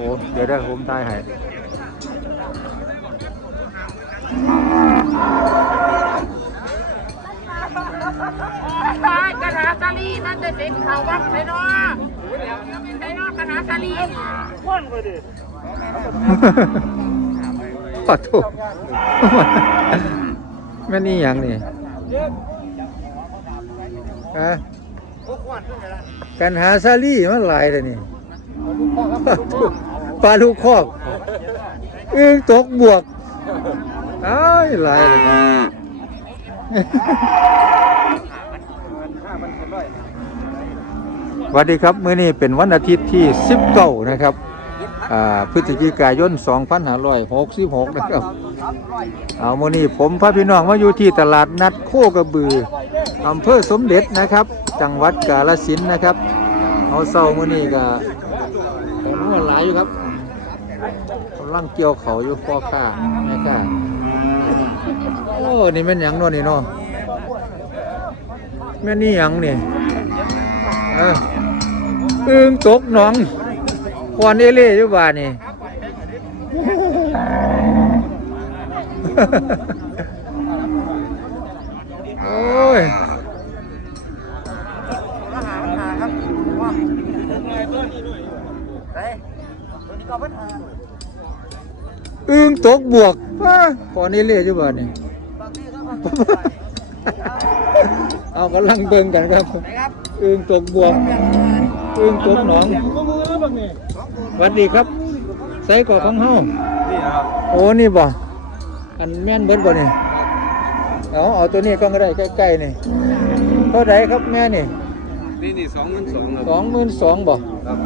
อ้เดี๋ยวได้ผมทายให้ตายกระดาษซาลีนั่นจะเป็นเขาวังไทยเนาะไทยเนาะกระดาษซาลีขอโทษแม่นี่หยังนี่ฮะกันหาซาลี่มันหลายเลยนี่ ปลาลูกคอกอึ้งตกบวกอ้ายหลายเลยนี่สวัสดีครับมื้อนี้เป็นวันอาทิตย์ที่ 19 นะครับพฤศจิกายน 2566 นะครับ เอาโมอนี้ผมพาพี่น้องมาอยู่ที่ตลาดนัดโคกระบืออำเภอสมเด็จนะครับ จังหวัดกาฬสินธุ์นะครับ เอาเศร้ามื้อนี้ก็ผมว่าหลายอยู่ครับ กำลังเกี่ยวเขาอยู่พ่อข้าแม่ข้าโอ้นี่แม่นหยังเนาะนี่เนาะแม่นนี่หยังนี่เอออึ้งตกหนองควันเอเล่อยู่บ้านนี่ โอ้ย อึ้ง ตกบวกว้าควันเอเล่อยู่บ้านนี่ เอากำลังเบิ่งกันครับอึ้งตกบวกอึ้งตกหนองสวัสดีครับใส่ก่อของเฮานี่ครับโอ้นี่บ่อันแม่นเบิดบ่นี่เอาเอาตัวนี้ก็ได้ใกล้ๆนี่เท่าไหร่ครับแม่นี่นี่นี่สองพันสองครับสองหมื่นสองบ่ครับ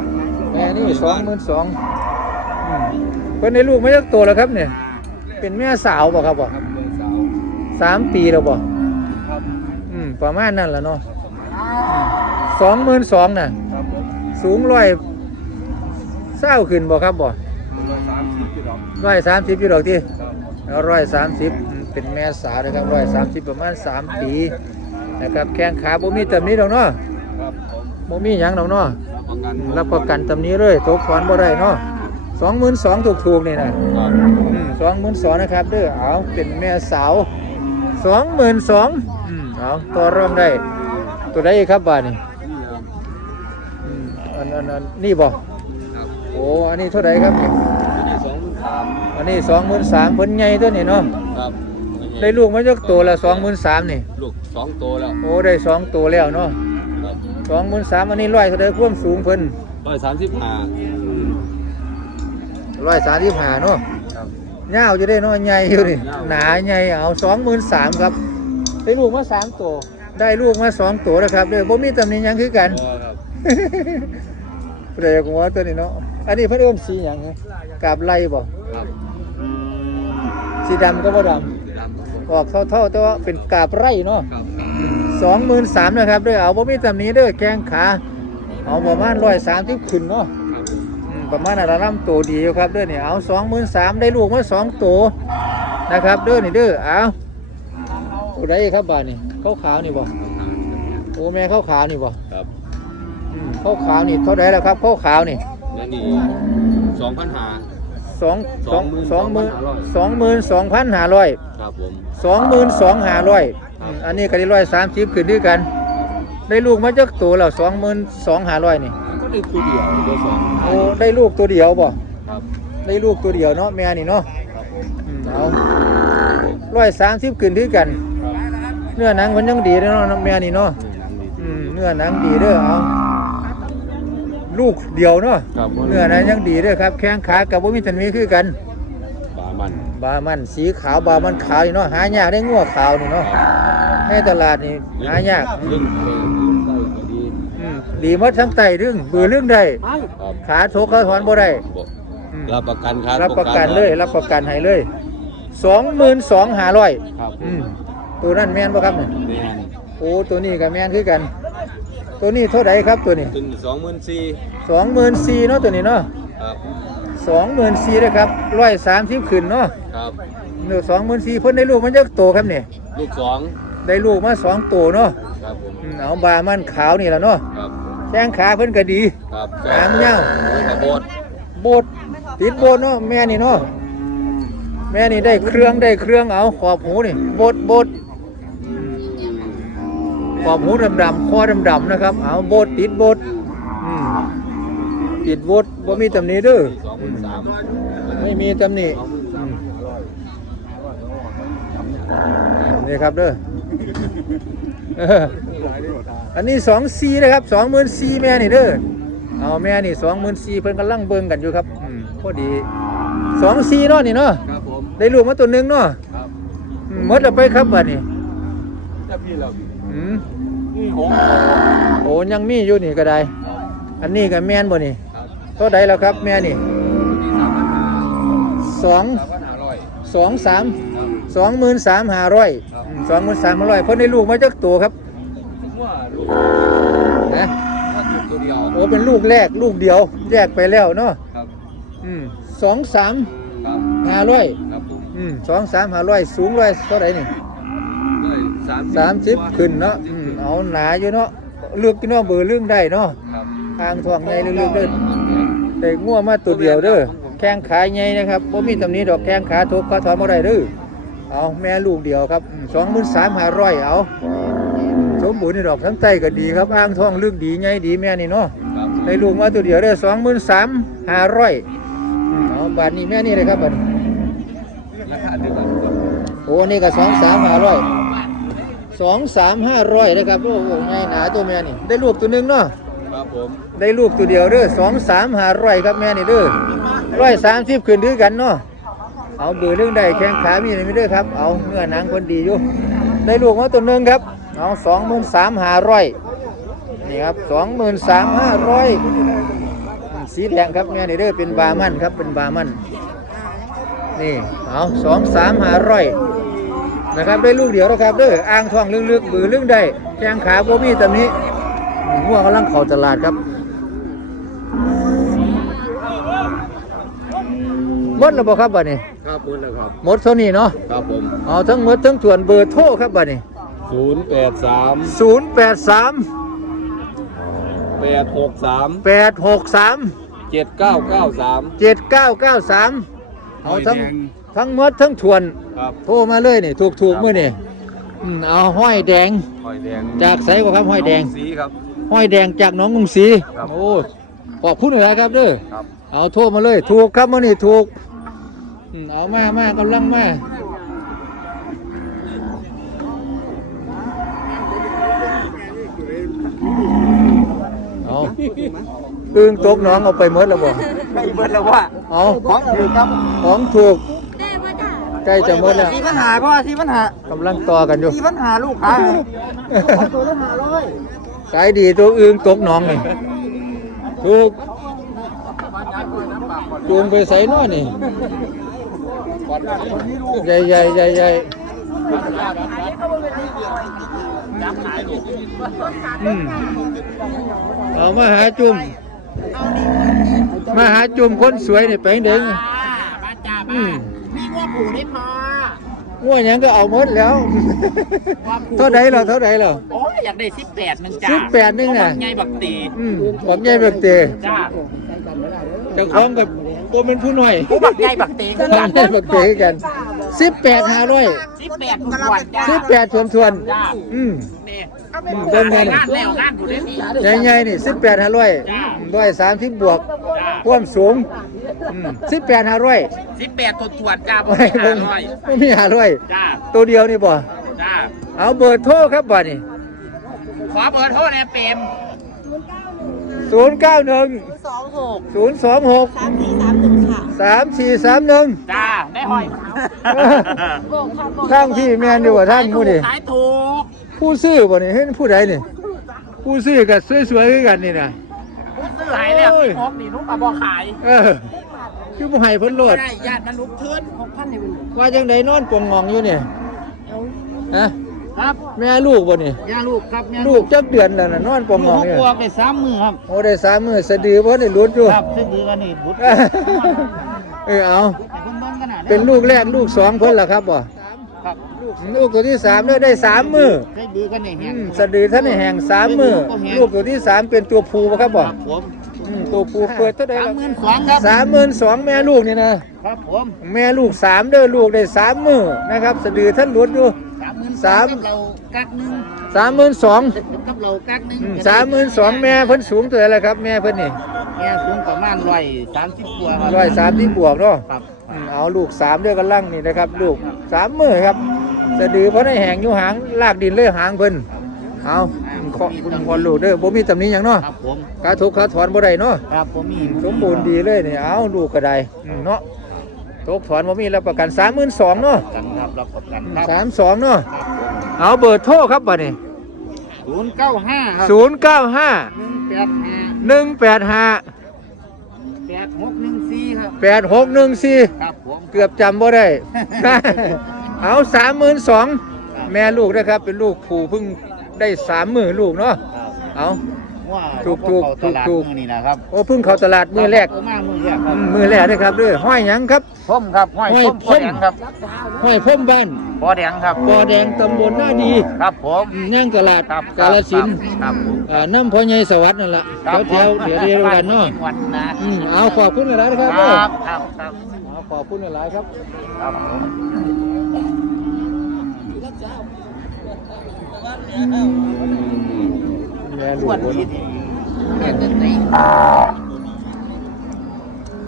แม่นี่สองหมื่นสองเพิ่นได้ลูกไม่จักตัวแล้วครับเนี่ย เป็นแม่สาวบ่ครับบ่ครับเมืองสาวสามปีแล้วบ่ครับอืมประมาณนั้นแหละเนาะสองหมื่นสองน่ะ ครับผมสูงร้อยเศร้าขึ้นบ่ครับบ่ร้อยสามสิบกิโลร้อยสามสิบอยู่ดอกที่ครับร้อยสามสิบเป็นแม่สาวนะครับร้อยสามสิบประมาณสามปีนะครับแข้งขาบ่มีตำหนี้ดอกเนาะครับผมบ่มีหยังดอกเนาะประกันรับประกันตำหนี้เลยตกถอนบ่ได้เนาะส องหมื่นสองถูกๆนี่นะครับสองหมื่นสองนะครับเด้อเอาเป็นแม่สาวสองหมื่นสองเอาต่อรองได้ ตัวใดอีกครับบาทนี่นี่ครับอืมอันอันอันนี่บ่ครับโอ้อันนี้เท่าไหร่ครับนี่นี่สองพันสามอันนี้สองหมื่นสามเพิ่นใหญ่ตัวนี้เนาะครับได้ลูกมาจากตัวละสองหมื่นสามนี่ลูกสองตัวแล้วโอ้ได้สองตัวแล้วเนาะครับสองหมื่นสามอันนี้ร้อยเท่าไดความสูงเพิ่นร้อยสามสิบห้า ร้อยสามสิบห้าเนาะครับยาวจะได้เนาะใหญ่อยู่นี่ยาวหนาใหญ่เอาสองหมื่นสามครับ ได้ลูกมาสามตัว ได้ลูกมาสองตัวแล้วครับเด้อบ่มีตำหนิหยังคือกันพอครับเปรกหัวตัวนี้เนาะ อันนี้เพิ่นเอิ้นสีหยังไงกาบไล่บ่ครับสีดำก็บ่ดดำครับำผมออกเท่าๆแต่ว่าเป็นกาบไร่เนาะ ครับสองหมื่นสามนะครับเด้อเอาบ่มีตำหนิเด้อแข้งขา เอาประมาณร้อยสามสิบขึ้นเนาะอืม ประมาณนั้นละลำตัวดีอยู่ครับเด้อนี่เอาสองหมื่นสามได้ลูกมาสองตัวนะครับเด้อนี่เด้อเอาตัวใดครับบาดนี่ขาวขาวๆนี่บ่โอ้แม่ขาวขาวๆนี่บ่ครับอืมขาวขาวๆนี่เท่าไหร่แล้วครับขาวขาวๆนี่แล้วนี่สองพันห้าสองสองสองหมื่น22,500สองหมื่นสองพันห้าร้อยครับผมสองหมื่นสองห้าร้อยครับอันนี้ก็ได้ร้อยสามสิบขึ้นด้วยกัน ได้ลูกมาจากตัวแล้วสองหมื่นสองห้าร้อยนี่ก็ ได้คู่เดียวเดียวสองโอ้ได้ลูกตัวเดียวบ่ครับได้ลูกตัวเดียวเนาะแม่นี่เนาะครับผมอืมเอาร้อยสามสิบขึ้นด้วยกัน ครับเนื้อหนังมันยังดีเด้อเนาะแม่นี่เนาะนี่หนังดีอืมเนื้อหนังดีเด้อเอาลูกเดียวเนาะครับผมเนื้อหนังยังดีเด้อครับแข้งขากับบ่มีตันมีคือกันบามันบามันสีขาวบามันขาวนี่เนาะหายากได้งัวขาวนี่เนาะในตลาดนี่หายาก เรื่องเพลง ดีหมดทั้งไตเรื่องบือเรื่องได้ ครับขาโถกเขาถอนบ่ได้บอกอืมรับประกันครับรับประกันเลยรับประกันให้เลยสองหมื่นสองห้าร้อยครับอืมตัวนั้นแม่นบ่ครับเนี่ยแม่นโอ้ตัวนี้ก็แม่นคือกัน ตัวนี้เท่าไหร่ครับตัวนี้ถึงสองหมื่นสี่สองหมื่นสี่เนาะตัวนี้เนาะครับสองหมื่นสี่นะครับร้อยสามสิบขึ้นเนาะครับ เนื้อสองหมื่นสี่เพิ่นได้ลูกมันจะโตครับเนี่ยลูกสองได้ลูกมาสองตัวเนาะครับผมอืมเอาบามันขาวนี่แหละเนาะครับ แข้งขาเพิ่นก็ดี ครับหางยาวโอ้ยกระโบดบโบดติดโบดเนาะแม่นี่เนาะแม่นี่ได้เครื่องได้เครื่องเอาขอบหูนี่โบดโบดขอบหูดำๆคอดำๆนะครับ เอาโบดติดโบดอืมติดโบดบ่มีตำหนิเด้อสองหมื่นสามไม่มีตำหนิสองหมื่นสามห้าร้อยนี่ครับเด้อเออ อันนี้สองซีนะครับสองหมื่นซีแม่นี่เด้อเอาแม่นี่สองหมื่นซีเพิ่นกำลังเบิ่งกันอยู่ครับอืมพอดีสองซีเนาะนี่เนาะครับผมได้ลูกมาตัวหนึงเนาะครับอืมหมดแล้วไปครับบัดนี้ถ้าพี่เราอืมนี่หกโอ้ยังมีอยู่นี่ก็ได้ อันนี้ก็แม่นบ่นี่ครับเท่าใดแล้วครับแม่นี่ที่สามพันห้าสองสามพันห้าร้อยสองสามครับ สองหมื่นสามห้าร้อยครับ สองหมื่นสามห้าร้อยเพิ่นได้ลูกมาจากตัวครับ ผมว่าลูก นะ ถ้าถูก ตัวเดียวโอ้เป็นลูกแรกลูกเดียว แยกไปแล้วเนาะครับอืมสองสามครับห้าร้อยครับผมอืมสองสามห้าร้อยสูงร้อยเท่าไหร่นี่ได้สามสามสิบขึ้นเนาะอืมเอาหนาอยู่เนาะลึกอยู่เนาะเบอร์ลึกได้เนาะครับทางทองในลึกๆเด้อได้งัวมาตัวเดียวเด้อแข้งขาใหญ่นะครับบ่มีตำหนี้ดอกแข้งขาทุกเขาถอนบ่ได้เด้อเอาแม่ลูกเดียวครับสองหมื่นสามห้าร้อยเอาสมบูรณ์นี่ดอกทั้งไตก็ดีครับอ้างทองลึกดีใหญ่ดีแม่นี่เนาะครับ ได้ลูกมาตัวเดียวเด้อสองหมื่นสามห้าร้อยเอาบาทนี้แม่นี่เลยครับบาทนี้ราคาเดียวกันโอ้นี่ก็สองสามห้าร้อยสองสามห้าร้อยนะครับโอ้โหง่ายหนาตัวแม่นี่ ได้ลูกตัวหนึงเนาะครับผมได้ลูกตัวเดียวเด้อสองสามห้าร้อยครับแม่นี่เด้อร้อยสามสิบขึ้นด้วยกันเนาะเอาเบอร์เรื่องใดแข้งขามีอะไรไม่เด้อครับ เอาเนื้อหนังคนดีอยู่ ได้ลูกมาตัวหนึงครับ เอาสองหมื่นสามห้าร้อย นี่ครับสองหมื่นสามห้าร้อยสีแดงครับแม่นี่เด้อเป็นบามันครับเป็นบามันนี่เอาสองสามห้าร้อยนะครับได้ลูกเดียวนะครับเด้ออ่างทองลึกๆเบือเรื่องใดแข้งขาโบมีตำนี้ง่วงกำลังเข้าตลาดครับหมดแล้วบ่ครับบัดนี้ครับหมดแล้วครับหมดเท่านี้เนาะครับผมเอาทั้งหมดทั้งส่วนเบอร์โทรครับบัดนี้ศูนย์ แปดสาม083แปดหกสาม863เจ็ดเก้าเก้าสาม7993เอาทั้งทั้งหมดทั้งส่วนครับโทรมาเลยนี่ถูกถูกๆมื้อนี่อืมเอาห้อยแดง หอยแดงจากไสกว่าครับห้อยแดงสีครับ ห้อยแดงจากหน้องกรุงศรีครับโอ้ขอบคุณหน่อยนะครับเด้อครับ เอาโทษมาเลย ถูกครับมื่อนี่ถูกอืมเอามามากำลังมา เอาอึ้งตกหน้องเอาไปหมดแล้วบ่ไม่เบิดแล้วว่าเอาของถูกครับของถูกได้ป่ะจ้าใกล้จะหมดแล้วสี่ปัญหาพ่อสี่ปัญหากำลังต่อกันอยู่สี่ปัญหาลูกค้าตัวละห้าร้อยขายดีตัวอึ้งตกหน้องนี่ถูกจูงไปใส่น้อนี่ใหญ่ใหญ่ใหญ่ใหญ่ อืมเอามาหาจุ่มมาหาจุ่มคนสวยนี่แปลงเด้งบ้าจ้าอืบ้ามนี่ว่าผูได้พอง่วงหยังก็เอาหมดแล้ว เท่าไหร่เหรอเท่าไหร่เหรอโอ้ยอยากได้สิบแปดนึงจ้าสิบแปดนึงน่ะไงบักตีอืมบอกใหญ่แบบเตะจ้าเจ้าของกับโกเป็นผู้หน่อยผู้บักไงบักตีทำได้แบบเตะกัน สิบแปดห้าร้อยสิบแปดทุกวันจ้าสิบแปดทวนทวนจ้าอืมเนี่ยอืมเบิ่งกันงานแล้วงานอยู่ได้ดีใหญ่ๆนี่สิบแปดห้าร้อยร้อยสามสิบบวกจ้าความสูงสิบแปดห้าร้อยสิบแปดตัวตรวจจ้าไม่ไม่ผหามร้อยไม่มีห้าร้อยจ้าตัวเดียวนี่บ่จ้าเอาเบอร์โทรครับบ่นี่ขอเบอร์โทรในเปรมศูนย์เก้าหนึ่งสองหกศูนย์สองหกสามสี่สามหนึ่งค่ะ สามสี่สามหนึ่ง จ้าได้หอยบอกค่ะบอกทางพี่แมนดีกว่าทางผู้นี่ขายถูกผู้ซื้อบ่นี่เห็นผู้ใดนี่ ผู้ซื้อกับสวยๆคือกันนี่นะผู้ซื้อหายแล้วที่พกนี่นุ๊กกับบ่ขาย เออ คือบ่ให้เพิ่นโลดได้ญาติมันลุกขึ้นหกพันในวันนี้ว่าจังไดนอนปวงงองอยู่นี่เอาฮะ ครับแม่ลูกบ่นี่ย่าลูกครับย่าลูกจักเดือนแล้วน่ะนอนปวงงองอยู่บวกไปสามมือครับโอ้ได้สามมื้อสะดือบ่ได้หลุดอยู่ครับซื้อดือกันนี่บุตรเออเอาแต่เพิ่นเบิ่งขนาดเป็นลูกแรกลูกสองเพิ่นล่ะครับบ่ครับลูกลูกตัวที่สามแล้วได้สามมือได้ดือกันนี่อืแฮงมสะดือท่านในแห่งสามมือลูกตัวที่สามเป็นตัวผู้บ่ครับบ่ครับผมโอืมตัวผู้เปิดเท่าไหร่สามล่ะหมื่นสองครับสามหมื่นสองแม่ลูกนี่นะครับผมแม่ลูกสามเด้อลูกได้สามมือนะครับ สะดือท่านหลุดอยู่สา มหมื่นสามกับเรากักหนึ่งสามหมื่นสองกับเรากักหนึ่งสามหมื่นสองแม่เพิ่นสูงตัวอะไรครับแม่เพิ่นนี่แม่สูงประมาณร้อยสามสิบกว่าครับร้อยสามที่บวกเนาะครับอืมเอาลูกสามเดือนกันลังนี่นะครับ ลูกสามมือครับสะดือเพิ่นให้แหงอยู่หางลากดินเลยหางเพิ่นเอาขอคุณพอลูกเด้อบ่มีตำหนิหยังเนาะครับผมขาทุกขาถอนบ่ได้เนาะครับผมมีสมบูรณ์ดีเลยนี่เอาลูกก็ได้อืมเนาะ ตกถอนบ่มีรับประกัน32,000เนาะกันครับรับประกันครับ32เนาะเอาเบอร์โทรครับบัดนี้ศูนย์เก้าห้าครับ095หนึ่งแปดห้า185แปดหกหนึ่งสี่ครับ8614ครับผมเกือบจำบ่ได้ เอาสามหมื่นสองแม่ลูกนะครับเป็นลูกผูเพิ่งได้สามหมื่นลูกเนาะเอา ว่าถูกถูกเขาถูกตลาดถูกมือนี่นะครับโอ้เพิ่งเข้าตลาดมือแรกเมามือแรกคอืรับมมือแรกนะครับด้วยห้อยหยังครับพ่มครับห้อยห้อยพ่มพ่พ่อมแดงครับห้อยพ่มบ้านพ่อแดงครับปอแดงตำบลหน้าดีครับผมอืมย่างตลาดครับกาลสินธุ์ครับผมอ่าน้ำพ่อใหญ่สวัสดิ์นั่นแหละครับแถวๆเดี๋ยวเดียวกันเนาะวันนะอืมเอาขอบคุณหลายๆนะครับคเด้อรับครับครับเอาขอบคุณหลายๆครับครับผม แม่ลูกวันบ่นี้เนาะที่แม่จะไหน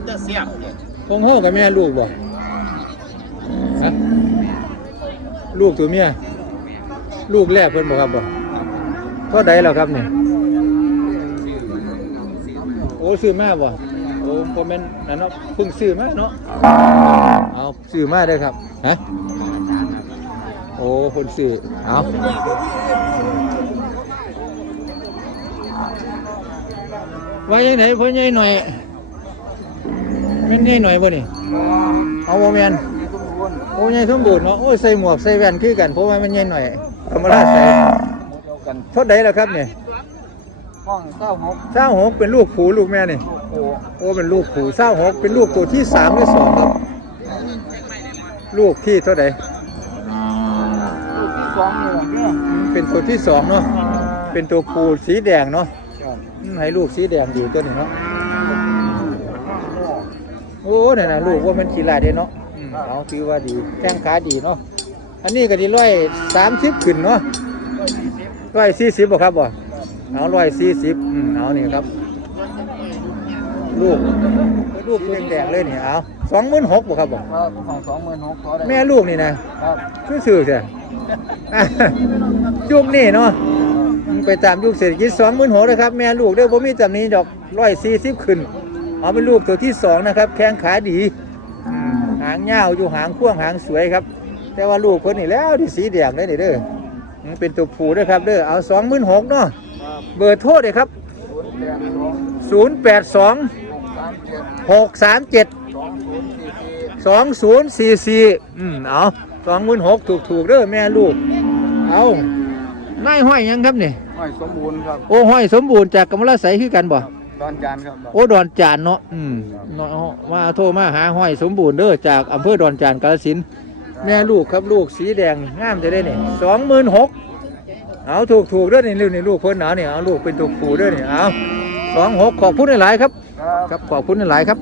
จะเสียงเนี่ยคงเฮากับแม่ลูกบ่ฮะลูกตัวเมียลูกแรกเพิ่นบ่ครับบ่เท่าใดแล้วครับเนี่ยโอ้ซื้อมาบ่โอ้บ่แม่นนั่นเนาะเพิ่งซื้อมาเนาะเอาซื้อมาเด้อครับฮะโอ้เพิ่นซื้อเอา ว่าจังไดพ่อใหญ่หน่อยแม่นใหญ่หน่อยบ่นี่เอาบ่แม่นโอ้ยใหญ่สมบูรณ์เนาะโอ้ยใส่หมวกใส่แว่นคือกันเพราะว่ามันใหญ่หน่อยธรรมราชใส่เดียวกันเท่าใดแล้วครับเนี่ยห้องเก้าหกเศร้าหกเป็นลูกผูลูกแม่นี่โอ้โอ้เป็นลูกผูเศร้าหกเป็นลูกตัวที่สามหรือสองครับ ลูกที่เท่าใดลูกที่สองเลยเนี่ยอืมเป็นตัวที่สองเนาะเป็นตัวผูสีแดงเนาะอืม ให้ลูกสีแดงดีตัวนี้เนาะโอ้เนี่ยนะลูกว่ามันกีฬาเด้เนาะอืมเอาถือว่าดีแข้งขาดีเนาะอันนี้ก็ดีร้อยสามสิบขึ้นเนาะร้อยสี่สิบบ่ครับบ่เอาร้อยสี่สิบอืมเอานี่ครับ ลูกลูกตัวแดงๆเลยนี่เอาสองหมื่นหกบ่ครับบ่ครับของสองหมื่นหกขอได้แม่ลูกนี่นะครับซื่อๆเสียยุคนี้เนาะ ไปตามยุคเศรษฐกิจสองหมื่นหกนะครับแม่ลูกเด้อบ่มีจำนี้ดอกร้อยสี่สิบขึ้น เอาเป็นลูกตัวที่สองนะครับ แข้งขาดีหางยาวอยู่หางพ่วงหางสวยครับ แต่ว่าลูกคนนี้แล้วที่สีแดงเลยนี่เด้อเป็นตัวผู้ด้อครับเด้อเอาสองหมื่นหกเนาะเบอร์โทรเลยครับ0 8 2 6 3 7 2 0 4 4อืมเอาสองหมื่นหกถูกถูกเด้อแม่ลูกเอานายห้อยยังครับนี่ ห้อยสมบูรณ์ครับโอ้ห้อยสมบูรณ์จากกำมะลาใสคือกันบ่ดอนจานครับโอ้ดอนจานเนาะอืมเนาะมาโทรมาหาห้อยสมบูรณ์เด้อจากอำเภอดอนจานกาฬสินธุ์แม่ลูกครับลูกสีแดงงามจะได้นี่สองหมื่นหกเอาถูกถูกๆเด้อนี่ลูกนี่ลูกเพิ่นหนาเนี่ยเอาลูกเป็นตัวผู้เด้อนี่เอาสองหกขอบคุณหลายๆครับ ครับขอบคุณหลายๆครับ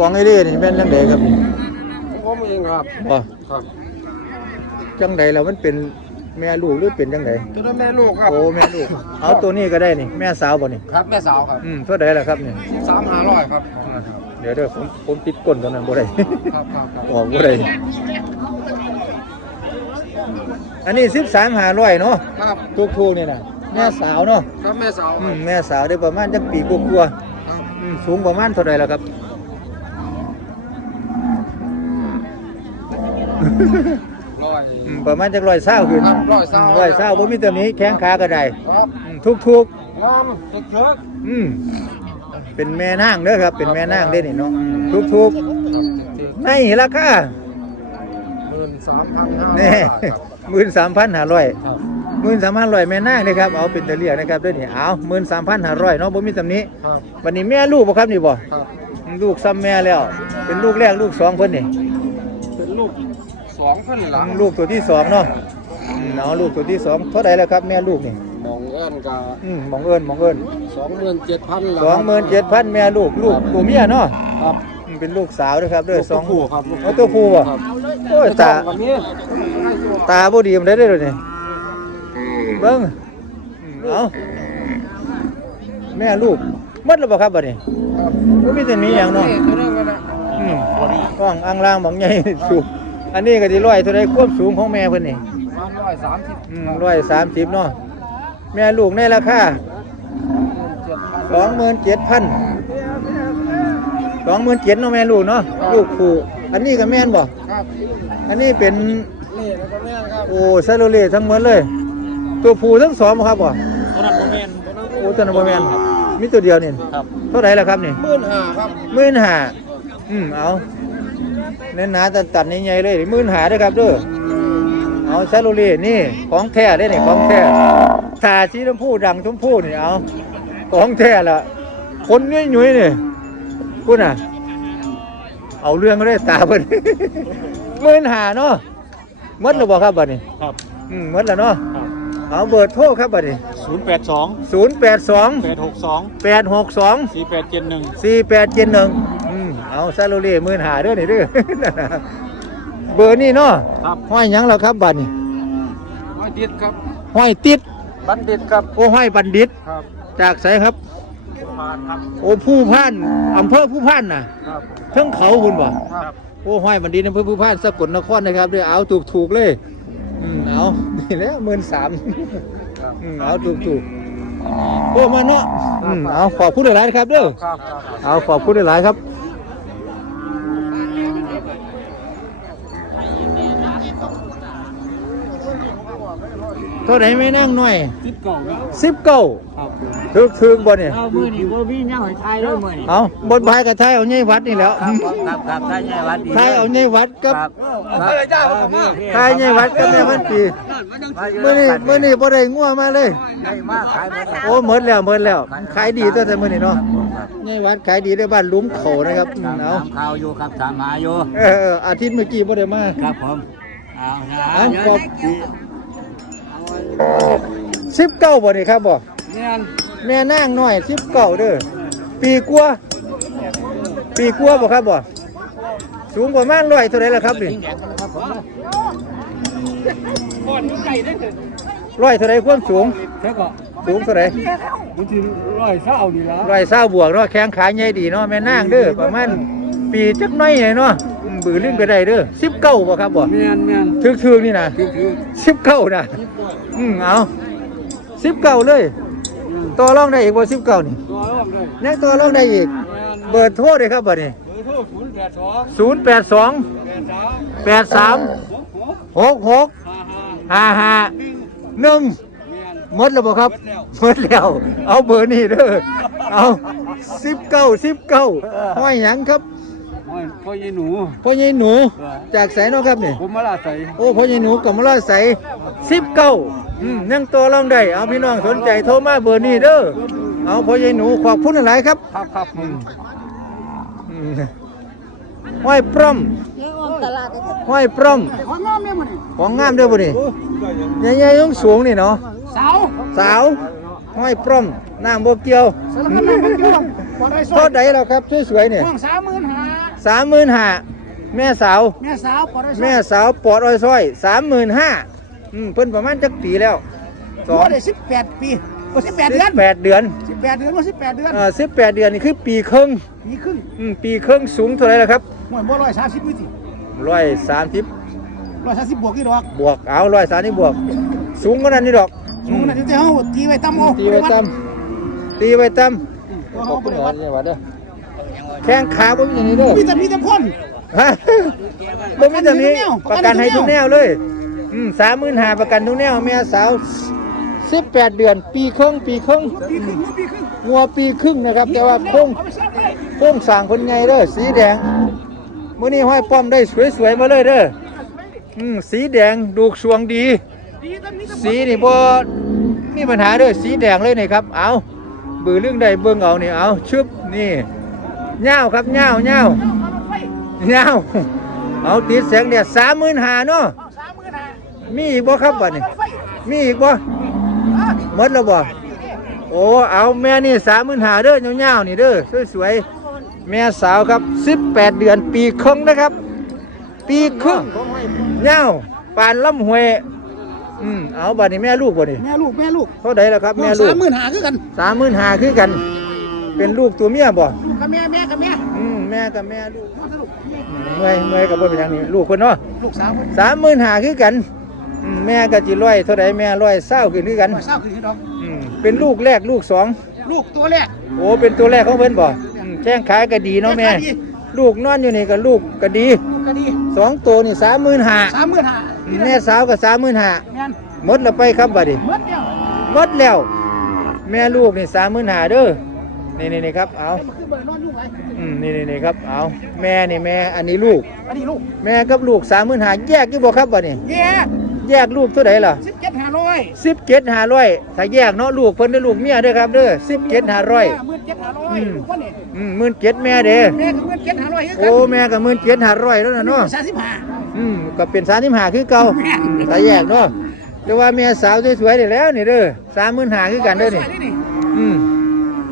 กองไอเล่นี่เป็นจังไดครับนี่ผมเองครับบ่ครับจังไดแล้วมันเป็นแม่ลูกหรือเป็นจังไดตัวนั้นแม่ลูกครับโอ้แม่ลูก เอาตัวนี้ก็ได้นี่แม่สาวบ่นี่ครับแม่สาวครับอืมเท่าใดล่ะครับนี่สามห้าร้อยครับเดี๋ยวเดี๋ยวผมผมติดก้นตอนนั้นบ่ได้ครับครับครับออกบ่ได้อันนี้13 500เนาะครับถูกๆนี่น่ะแม่สาวเนาะครับแม่สาวอืมแม่สาวได้ประมาณจักปีกว่าๆอืมสูงประมาณเท่าใดล่ะครับ ร้อยอืมประมาณจักร้อยเศร้าขึ้นครับร้อยเศร้า ร้อยเศร้าบ่มีตัวนี้แข้งขาก็ได้ครับอืมทุกงามเด็กเลิกๆอืมเป็นแม่นางเด้อครับ เป็นแม่นางเด้นี่เนาะทุกๆในราคาหมื่นสามพันห้าแน่13,500 ครับ13,500แม่นางนี่ครับ เอาเป็นตะเลียกนะครับเด้อนี่เอา13,500เนาะบ่มีตำหนี้ครับวันนี้แม่ลูกบ่ครับนี่บ่ครับอลูกซ้ำแม่แล้ว เป็นลูกแรกลูกสองเพิ่นนี่เป็นลูก สองเพิ่นหลังลูกตัวที่สองเนาะอืมเอาลูกตัวที่สองเท่าไหร่แล้วครับแม่ลูกนี่มองเอิ้นก็อืมมองเอิญมองเอิญสองหมื่นเจ็ดพันสองหมื่นเจ็ดพันแม่ลูกลูกตัวเมียเนาะครับอืมเป็นลูกสาวด้วยครับเด้อสอง ผู้ครับเอาตัวผู้บ่ ครับโอ้ยตาวันนี้ตาบ่ดีมันได้เด้อนี่เบิ่งเอาแม่ลูกหมดแล้วบ่ครับบัดนี้บ่มีแต่นี้หยังเนาะตัวนี้ก็ได้อืมกล้องอ่างล่างบักใหญ่ สูง อันนี้ก็สิร้อยเท่าใดความสูงของแม่เพิ่นนี่ประมาณร้อยสามสิบอืมร้อยสามสิบเนาะแม่ลูกในราคาเจ็ดพันสองหมื่นเจ็ดพันสองหมื่นเจ็ดเนาะแม่ลูกเนาะลูกผู้อันนี้ก็แม่นบ่ครับอันนี้เป็นนี่แล้วก็แม่นครับโอ้ซาโลเล่ทั้งหมดเลย ตัวผู้ทั้งสองบ่ครับบ่ตัวนั้นโมเมนต์โอ้ตัวนั้นบ่แม่นมีตัวเดียวนี่ครับเท่าไหร่ล่ะครับนี่หมื่นห้าครับหมื่นห้าอืมเอาเน้นหนาตันตัดนใหญ่เลยมื่นหาด้วยครับด้วยเอาซาลูรีนี่ของแท้ได้นี่ของแท้ตาชีชมพูดังชมพูนี่เอาของแท้ละคนนี่หนุ่ยนี่พูดน่ะ เอาเรื่องก็ได้ตาเพิ่นมื่นหาเนาะมัดหรือเปล่าครับบ่ดนี่ครับมัดแล้วเนาะเอาเบอร์โทรครับบัดนี้082 082 862 862 4871 4871 เจ็ดหนึ่งสี่แปดเจ็ดหนึ่งอืมเอาซาโลเล่หมื่นหาเด้อนี่เด้อ เบอร์นี่เนาะครับ ห้อยหยังแล้วครับบัดนี้ร้อยดิดครับ ห้อยติด บัณฑิตครับ โอ้ห้อยบัณฑิต ครับจากไสครับ ผ่านครับ โอ้ผู้พันอำเภอผู้พันน่ะครับ เทั้งเขาคุณบ่ ครับโอ้ห้อยบัณฑิตอำเภอผู้พันสกลนครนะครับเด้อเอาถูกถูกๆเลยอืมเอา นี่แหล้วหมื่นสามอืมเอาถูกถูกๆโอ้มาเนาะอืมเอาขอบคุณหลายๆครับเด้อครับครับ เอาขอบคุณหลายๆครับ เท่าไหร่ไม่นั่งหน่อยติดเก่าครับสิบเก้าครับถึกถึกบ่เนี่ยเอามือนี่ว่าพี่เนี่ยหอยไทยเลยมือนี่เอาบนพายกับไทยเอาใหญ่วัดนี่แหล้วครับครับไทยเนี่ยวัดดีไทยเอาใหญ่วัดกับครับไทยใหญ่วัดกับแม่พันปีเมื่อนี้เมื่อนี้บ่ได้งัวมาเลยใหญ่มากขายหมดโอ้หมดแล้วหมดแล้ว ขายดีตัวแต่มื้อนี้เนาะใหญ่วัดขายดีด้วยบ้านหลุมเขานะครับอืมเอาถามข่าวอยู่ครับถามหาอยู่เออเอออาทิตย์เมื่อกี้บ่ได้มาครับผมเอาเอานะขอบ สิบเก้าบ่นี่ครับบ่เนี่ยแม่นางน้อยสิบเก้าเด้อปีกว่าปีกว่าบ่ครับบ่สูงประมาณร้อยเท่าไหร่ล่ะครับนี่ร้อยเท่าไหร่ความสูงแค่ก็สูงเท่าไหร่มันจะร้อยเศร้าดีละร้อยเศร้าบวกเนาะแข้งขาใหญ่ดีเนาะแม่นางเด้อประมาณปีจักหน้อยเนาะอืมบือลื่นไปได้เด้อสิบเก้าบ่ครับบ่เมียนเมียนถึกๆนี่นะคือคือสิบเก้านะอืมเอาสิบเก้าเลยต่อรองได้อีกบ่สิบเก้านี่ตัวร่วมเลยแน่ตัวรองได้อีกเมียนเบอร์โทรเลยครับบัดนี้เบอร์โทรศูนย์แปดสอง0 8 2แปดสาม8 3หกหก6ห้าห้า6 5 5 1เมียนหมดแล้วบ่ครับหมดแล้ว เอาเบอร์นี้เด้อเอา19 19ห้อยหยังครับโอ้ย พ่อยีหนูพ่อใหญ่หนูจากไสเนาะครับนี่ ผมมาลาใส่โอ้พ่อใหญ่หนูกับมะลาใส19อืมยังตัวรองได้เอาพี่น้องสนใจโทรมาเบอร์นี้เด้อเอาพ่อใหญ่หนูขอบคุณหลายๆครับครับครับผมอืมห้อยปร่อมเรื่องตลาดห้อยปร่อมของน้องเนี่ยมันของงามเด้อบ่นี่ใหญ่ๆต้องสูงนี่เนาะเสาสาวห้อยปร่อมน้ำบ่เกี่ยวสารพัดมันเกี่ยวบ่ได้สเท่าใดแล้วครับสวยๆเนี่ยห้องสามหมื่นห้า สามหมื่นห้าแม่สาว แม่สาวบ่ได้แม่สาวปอดอ้อยซ้อยสามหมื่นห้าอืมเพิ่นประมาณจักปีแล้วสบ่องได้สิบแปดปีบ่สิบแปดเดือนแปดเดือนสิบแปดเดือนบ่สิบแปดเดือนเอ่อสิบแปดเดือนนี่คือปีครึ่งมีขึ้นอืมปีครึ่งสูงเท่าไหรล่ะครับหวยบ่ร้อยสามสิบวิธีร้อยสามสิบร้อยสามสิบบวกกี่ดอกบวกเอาร้อยสามสิบบวก สูงกว่านั้นนี่ดอกสูงขนาดนี้เฮาตีไว้ต่ำเอาตีไว้ตั้มตีไว้ตั้มขอบคุณหน่อยนี่ว่าเด้อ แข้งขาบ่มีอย่างนี้เด้อมีแต่มีแต่พ่น ฮะบ่มีแต่นี้ประกันให้ทุกแนวเลย อืมสามหมื่นห้าประกันทุกแนวแม่สาวสิบแปดเดือน ปีครึ่งปีครึ่งปีครึ่งปีครึ่งงัวปีครึ่งนะครับ แต่ว่าโค้งเอาไปซักไปโค้งสร้างคนไงเด้อสีแดงมื้อนี้ห้อยป้อมได้สวยๆมาเลยเด้ออืมสีแดงดูกสวงดีดีแต่มีแต่สีนี่บ่มีปัญหาเด้อสีแดงเลยนี่ครับ เอาบือเรื่องใดเบิ่งเอานี่เอาชึบนี่ เงาวครับเงาวเงาวเงาวเอาติดแสงเนี่ยสามหมื่นหาเนาะสามหมื่นห้ามีอีกบ่ครับบัดนี้มีอีกบ่หมดแล้วบ่โอ้เอาแม่นี่สามหมื่นหาเด้อเงาวๆนี่เด้อสวยๆแม่สาวครับสิบแปดเดือนปีครึ่งนะครับ ปีครึ่งเงาวปานลำห้วยอืมเอาบัดนี้แม่ลูกบ่นี่แม่ลูกแม่ลูกเท่าใดแล้วครับแม่ลูกสามหมื่นหาคือกันสามหมื่นหาคือกัน เป็นลูกตัวเมียบ่ลู กกับแม่แม่กับแม่อืมแม่กับแม่ลูกเมื่อยเมื่อยกับบ่เป็นหยังนี่ลูกเพิ่นเนาะลูกสาวคนสามหมื่นหาคือกันอืมแม่ก็จิร้อยเท่าใดแม่ร้อยเศร้าขึ้นคือกันมาเศร้าคือดอกอืมเป็นลูกแรกลูกสองลูกตัวแรกโอ้เป็นตัวแรกของเพิ่นบ่อืมแข้งขาก็ดีเนาะแม่แข้งขาดีลูกนอนอยู่นี่ก็ลูกก็ดีลูกก็ดีสองตัวนี่สามหมื่นหาสามหมื่นหาแม่สาวก็สามหมื่นหาแม่นหมดแล้วไปครับบัดนี้ เมื่อเดียวหมดแล้ว แม่ลูกนี่สามหมื่นหาเด้อ นี่นี่นี่ครับเอาคือเบอร์นอนลูกไงอืมนี่นี่นี่ครับเอาแม่นี่แม่อันนี้ลูก อันนี้ลูก แม่กับลูกสามหมื่นหาแยกอยู่บ่ครับบัดนี้แย่แยกลูกเท่าไหร่ล่ะสิบเจ็ดห้าร้อยสิบเจ็ดห้าร้อยถ้าแยกเนาะลูกเพิ่นได้อลูกเมียเด้อครับเด้อสิบเจ็ดห้าร้อยหมื่นเจ็ดห้าร้อยลูกคนนี้อืมหมื่นเจ็ดแม่เด้แม่ก็หมื่นเจ็ดห้าร้อยคือกัโอ้แม่กับหมื่นเจ็ดห้าร้อยแล้วนะเนาะสามสิบห้าอืมก็เป็นสามสิบห้าคือเก่าถ้าแยกเนาะแต่ว่าแม่สาวสวยๆนี่แหล้วนี่เด้อสามหมื่นห้าคือกันเด้อนี่อืม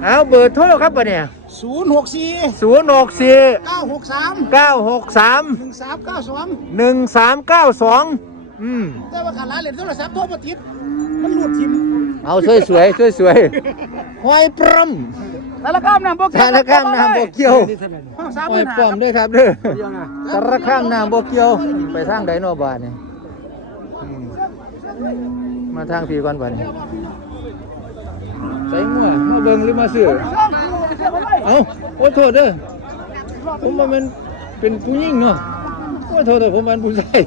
เอาเบอร์โทรครับบัดเนี่ยศูนย์หกสี่ศูนย์หกสี่เก้าหกสามเก้าหกสามหนึ่งสามเก้าสองหนึ่งสามเก้าสองอืมแต่ว่าขาดร้านเลยโทรศัพท์โทรมาติดมันหลุดทิมเอาสวยสวยสวยสวยๆห้อยปรมสารข้ามน้ำบกสารข้ามน้ำบกเกี่ยวสามหห้อมื่ยนปรห้ามด้วยครับเด้อสารข้ามน้ำบกเกี่ยว ไปทางไดโนบาเนี่ยอืมมาทางพี่ก่อนบัดนี้ใส่หมั่ว มาเบิ่งหรือมาซื้อเอาโอ้โทษเด้อผมว่ามันเป็นผู้หญิงเนาะโอ้โทษเด้อผมเป็นผู้ชาย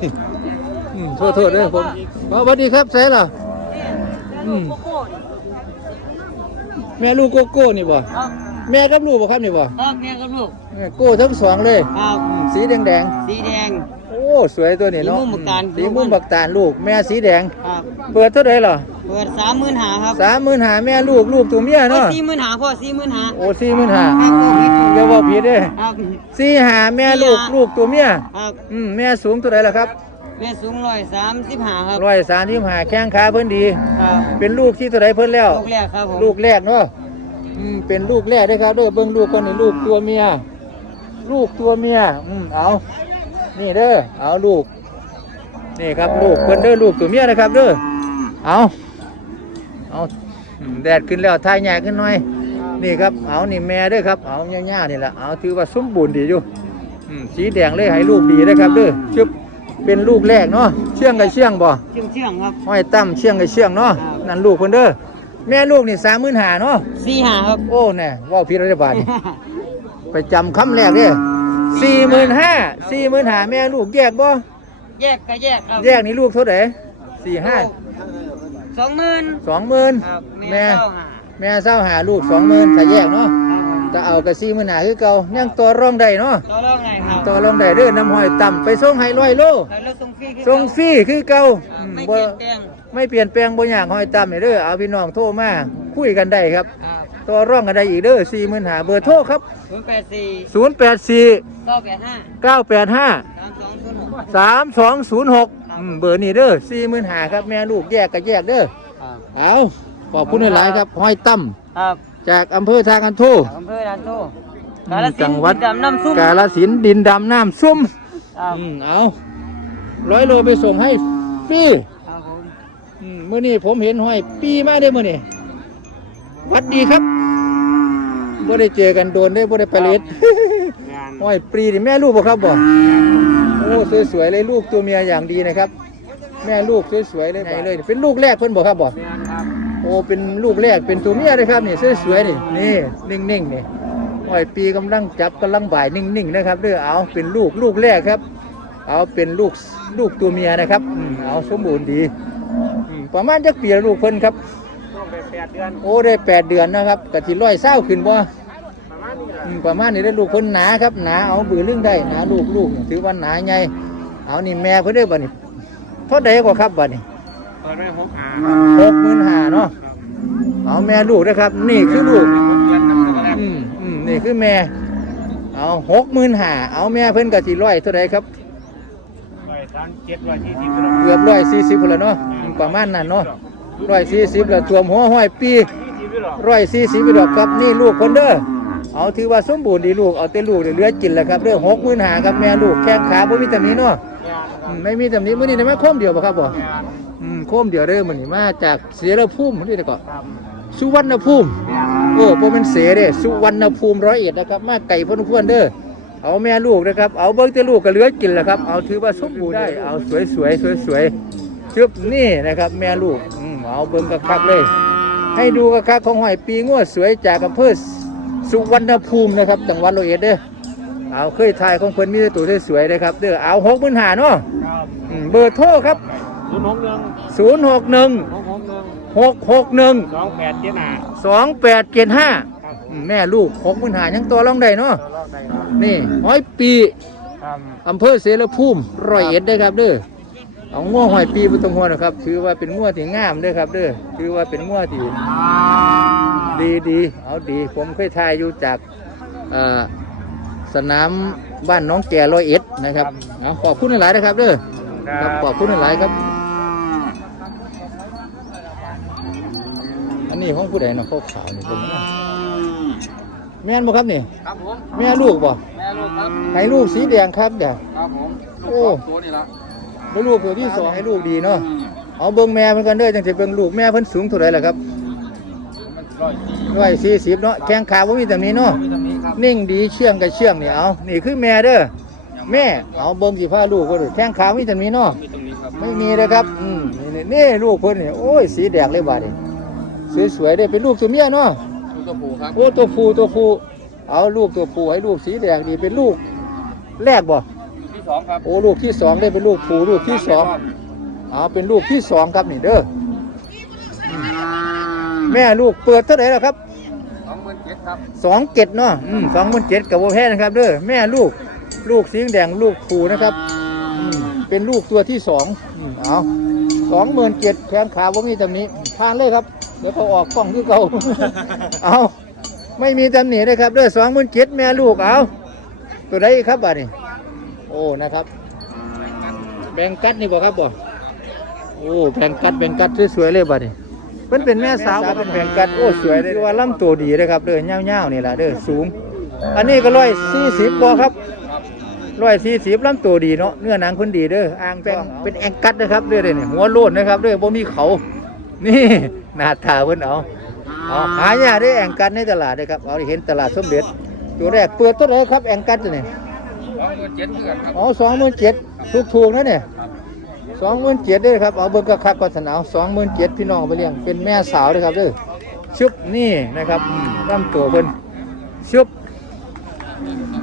อืมโทษโทษเด้อผมเอาสวัสดีครับใส่ล่ะอืมโกโก้แม่ลูกโกโก้นี่บ่ครับแม่กับลูกบ่ครับนี่บ่ครับแม่กับลูกแม่โก้ทั้งสองเลยครับอืมสีแดงสีแดงๆโอ้สวยตัวนี้เนาะสีม่วงบักตาลสีม่วงบักตาลลูก แม่สีแดงครับเปิดเท่าไหร่ล่ะ เปิดสามหมื่นหาครับสามหมื่นหาแม่ลูกลูกตัวเมียเนาะสี่หมื่นหาพ่อสี่หมื่นหาโอ้สี่หมื่นหาครับผมเดี๋ยวบอกผิดเด้ครับสี่หาแม่ลูกสี่หาลูกตัวเมียครับอืมแม่สูงเท่าไหร่ล่ะครับ แม่สูงร้อยสามสิบห้าครับร้อยสามที่หาแข้งขาเพิ่นดีครับเป็นลูกที่เท่าไหร่เพิ่นแล้ว ลูกแรกครับผมลูกแรกเนาะอืมเป็นลูกแรกได้อครับเด้อเบิ่งลูกก่อนนี่ลูกตัวเมีย ลูกตัวเมียอืมเอานี่เด้อเอาลูกนี่ครับลูกเพิ่นเด้อลูกตัวเมียนะครับเด้อเอา เอาอืมแดดขึ้นแล้วทายใหญ่ขึ้นหน่อย นี่ครับเอานี่แม่เด้อครับเอาเงี้ยๆนี่แหละเอาถือว่าสมบูรณ์ดีอยู่อืมสีแดงเลยให้ลูกดีนะครับเด้อชึบเป็นลูกแรกเนาะเชื่องกับเชื่องบ่เชื่องเชื่องครับห้อยตั้มเชื่องกับเชื่องเนาะครับนั่นลูกเพิ่นเด้อแม่ลูกนี่สามหมื่นหาเนาะสี่หาครับโอ้แน่เว่าพิรัฐบาลนี่ไปจำคำแรกเด้สี่หมื่นห้าสี่หมื่นหาแม่ลูกแยกบ่แยกก็แยกครับแยกนี่ลูกเท่าไหร่สี่ห้า สองหมื่นสองหมื่นครับแม่แม่เก้าหาแม่เศร้าหาลูกสองหมื่นถ้าแยกเนาะครับจะเอากระสี่หมื่นหาคือเก่ายังตัวร่องได้เนาะต่อรองไงครับตัวร่องได้เด้อน้ำหอยต่ำไปส่งให้ร้อยโลใครรถส่งฟรีคือส่งฟรีคือเก่าครับอืมไม่บ่เปลี่ยนแปลงไม่เปลี่ยนแปลงบ่อย่างหอยต่ำนี่เด้อเอาพี่น้องโทรมาคุยกันได้ครับ ครับตัวร่องกันได้อีกเด้อสี่หมื่นหาเบอร์โทรครับ ศูนย์แปดสี่ศูนย์แปดสี่เก้าแปดห้าเก้าแปดห้าสามสองศูนย์หกสามส องศูนย์หกเบอร์นี่เด้อสี่หมื่นหาครับแม่ลูกแยกก็แยกเด้อครับเอาขอบคุณหลายๆครับห้อยตั้มครับจากอำเภอทางกันโทจากอำเภอด่านโต้อืมกาฬสิจันงธุ์หวัดดำน้ำซุปกาลสินธุ์ดินดำน้ำซุ่มครับอืมเอาร้อยโลไปส่งให้ฟรีครับผมอืมมื่อนี้ผมเห็นห้อยปีมาได้อมื่อนี้หวัดดีครับบ่ได้เจอกันโดนได้อบ่ได้ไปเลดงานห้อยปรีนี่แม่ลูกบ่ครับบ่ โอ้สวยๆเลยลูกตัวเมียอย่างดีนะครับ แม่ลูกสวยๆเลยไหนเลย เป็นลูกแรกเพิ่นบ่ครับบ่งานครับโอ้เป็นลูกแรกเป็นตัวเมียเลยครับนี่สวยๆนี่นี่นิ่งๆนี่ห้อยปีกำลังจับกำลังบ่ายนิ่งๆนะครับเด้อเอาเป็นลูกลูกแรกครับ เอาเป็นลูกลูกตัวเมียนะครับอืมเอาสมบูรณ์ดีอืมประมาณจักปีละลูกเพิ่นครับต้องไปแปดเดือนโอ้ได้แปดเดือนนะครับกะทิร้อยเศร้าขึ้นบ่ อืมประมาณนี้ได้ลูกเพิ่นหนาครับหนาเอาบือเรื่องได้หนาลูกลูกถือว่าหนาใหญ่เอานี่แม่เพิ่นได้อบ่นี่เท่าใดก็ครับบ่นี่เปิดไว้หกอ่าหกหมื่นห้าเนาะเอาแม่ลูกนะครับ นี่คือลูก เดือนนำเดือนแรกอืมอืมนี่คือแม่ เอาหกหมื่นหาเอาแม่เพิ่นกะสิร้อยเท่าไรครับ ร้อยสามเจ็ดร้อยยี่สิบเกือบร้อยสี่สิบพุ่นละเนาะประมาณนั้นเนาะร้อยสี่สิบแล้วท่วมหัวห้อยปีร้อยสี่สิบดอกครับนี่ลูกคนเด้อ เอาถือว่าสมบูรณ์ดีลูก เอาแต่ลูกเดี๋ยวเหลือกินแล้วครับเด้อหกหมื่นหาครับแม่ลูกแข้งขาบ่มีตำหนิเนาะอืมไม่มีตำหนิมื้อนี้ได้ไหมโคมเดียวบ่ครับบ่อืมโคมเดียวเด้อมื้อนี้มาจากเสียรภูมิมื้อนี้เด้อก็สุวรรณภูมิโอ้บ่แม่นเสเด้สุวรรณภูมิร้อยเอ็ดนะครับ มาไก่พอสมควรเด้อเอาแม่ลูกนะครับ เอาเบิ่งแต่ลูกก็เหลือกินแล้วครับ เอาถือว่าสมบูรณ์ได้ เอาสวยๆสวยๆชึบนี่นะครับ แม่ลูกอืมเอาเบิ่งคักๆเลย ให้ดูกระคักของหอยปีงัวสวยจากอำเภอ สุวรรณภูมินะครับจังหวัดร้อยเอ็ดเด้อเอาเคยถ่ายของเพิ่นมีแต่ตัวสวยๆนะครับเด้อเอาหกหมื่นหาเนาะอืมเบอร์โทรครับศูนย์หกหนึ่ง0 6 1หกหกหนึ่ง6 6 1สองแปดเจ็ดห้า2 8 7 5แม่ลูกหกหมื่นหายังตัวรองได้เนาะรอบใดครับนี่หอยปีครับอำเภอเสรภูมิร้อยเอ็ดเด้อครับเด้อ เอาง้อหอยปีบ่ต้องห่วงนะครับ ถือว่าเป็นง้อที่งามเด้อครับ เด้อถือว่าเป็นง้อที่ดีดีเอาดี ผมเคยถ่ายอยู่จากเอ่อสนามบ้านน้องแก่ร้อยเอ็ดนะครับเอาขอบคุณหลายๆนะครับ เด้อครับขอบคุณหลายๆครับ อันนี้ของผู้ใดเนาะเขาขาวนี่ผมนะแม่นบ่ครับนี่ครับผมแม่ลูกบ่แม่ลูกครับให้ลูกสีแดงครับเดี๋ยวครับผมโอ้ตัวนี่ละ แล้วลูกตัวที่สองให้ลูกดีเนาะเอาเบิ่งแม่เพิ่นกันเด้อจังสิเบิ่งลูกแม่เพิ่นสูงเท่าไหร่ล่ะครับมันร้อยสี่ร้อยสี่สิบเนาะแข้งขาบ่มีแต่นี้เนาะมีตรงนี้ครับนิ่งดีเชื่องกับเชื่องนี่เอานี่คือแม่เด้อแม่เอาเบิ่งสิพาลูกก็ดูแข้งขามีแต่มีเนาะมีตรงนี้ครับไม่มีเลยครับอืมนี่นี่นี่ลูกเพิ่นนี่โอ้ยสีแดงเลยบาดนี่สวยๆได้เป็นลูกตัวเมียเนาะลูกตัวผู้ครับโอ้ตัวผู้ตัวผู้เอาลูกตัวผู้ให้ลูกสีแดงดีเป็นลูกแรกบ่ที่ สองครับโอ้ลูกที่สองได้เป็นลูกผู้ลูกที่สองเอาเป็นลูกที่สองครับนี่เด้ออืมแม่ลูกเปิดเท่าไหร่แล้วครับสองหมื่นเจ็ดครับสองเจ็ดเนาะอืมสองหมื่นเจ็ดกับโบแพ้นะครับเด้อแม่ลูกลูกสีแดงลูกผูนะครับอืมเป็นลูกตัวที่สองอืมเอาสองหมื่นเจ็ดแขนขาว่ามีตำหนี้ผ่านเลยครับ เดี๋ยวเขาออกกล้องคือเก่าเอาไม่มีตำหนิเลยครับเด้อสองหมื่นเจ็ดแม่ลูกเอาตัวใดครับบ่านี่ โอ้นะครับ แบ่งกัดนี่บ่ครับบ่โอ้แบ่งกัดแบ่งกัดสวยๆเลยบ่านี่เป็นเป็นแม่สาวก็เป็นแบ่งกัดโอ้สวยเลยว่าลำตัวดีเลยครับเด้อเงาวๆนี่แหละเด้อสูง อันนี้ก็ร้อยสี่สิบบ่ครับร้อยสี่สิบลำตัวดีเนาะเนื้อหนังคนดีเด้ออ่างแป้งเป็นแองกัดนะครับเด้อเด้อนี่หัวโลนนะครับเด้อบ่มีเขา นี่หน้าตาเพิ่นเอาเอาหายากได้อแองกัดในตลาดเด้อครับเอาเห็นตลาดสมเด็จตัวแรกเปิดตัวไหนครับแองกัดตัวนี้ส องหมื่นเจ็ดเพื่อนครับอ๋อสองหมื่นเจ็ดถูกถูกๆนะเนี่ยสองหมื่นเจ็ดด้วยครับเอาเบิ่งกระคักก่อนสนาวสองหมื่นเจ็ดพี่น้องเอาไปเลี้ยงเป็นแม่สาวด้วยครับเด้อชุบนี่นะครับอืมลำตัวเพิ่นชุบ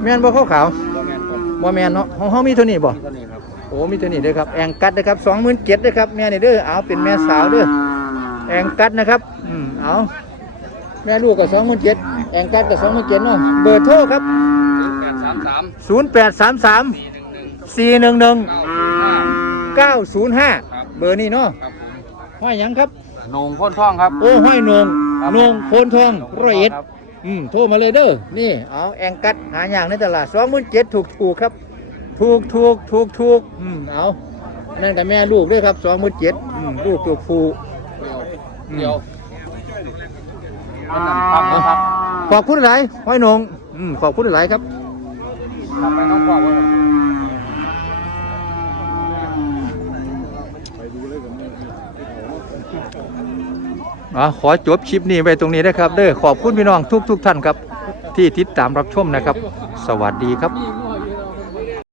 แม่นบ่ขาวขาวตัวแม่นครับๆบ่แม่นเนาะของเฮามีเท่านี้บ่ตัวนี้ครับโอ้มีเท่านี้เด้อครับแองกัดนะครับสองหมื่นเจ็ดด้วยครับแม่นี่เด้อเอาเป็นแม่สาวเด้อแองกัดนะครับอืมเอาแม่ลูกก็สองหมื่นเจ็ดแองกัดก็สองหมื่นเจ็ดเนาะเบอร์โทรครับแปด สามสามศูนย์แปดสามสามสี่หนึ่งหนึ่งสี่หนึ่งหนึ่งเก้าศูนย์ห้าเก้าศูนย์ห้าเบอร์นี้เนาะครับห้อยหยังครับนงพ่นท่องครับ โอ้ห้อยนงครับนงโพนทองร้อยเอ็ดครับ อืมโทรมาเลยเด้อนี่เอาแองกัดหาอย่างในตลาดสองหมื่นเจ็ดถูกถูกครับ ถูกถูกถูกถูกอืมเอานั่นแต่แม่ลูกด้วยครับสองหมื่นเจ็ดอืมลูกตัวผู้ เดียวอันนั้นครับนะครับ ขอบคุณหลายห้อยนงอืมขอบคุณหลายครับ ทำไมต้องพ่อว่าอะขอจบคลิปนี้ไว้ตรงนี้นะครับเด้อขอบคุณพี่น้องทุกทุกท่านครับ ที่ติดตามรับชมนะครับ สวัสดีครับ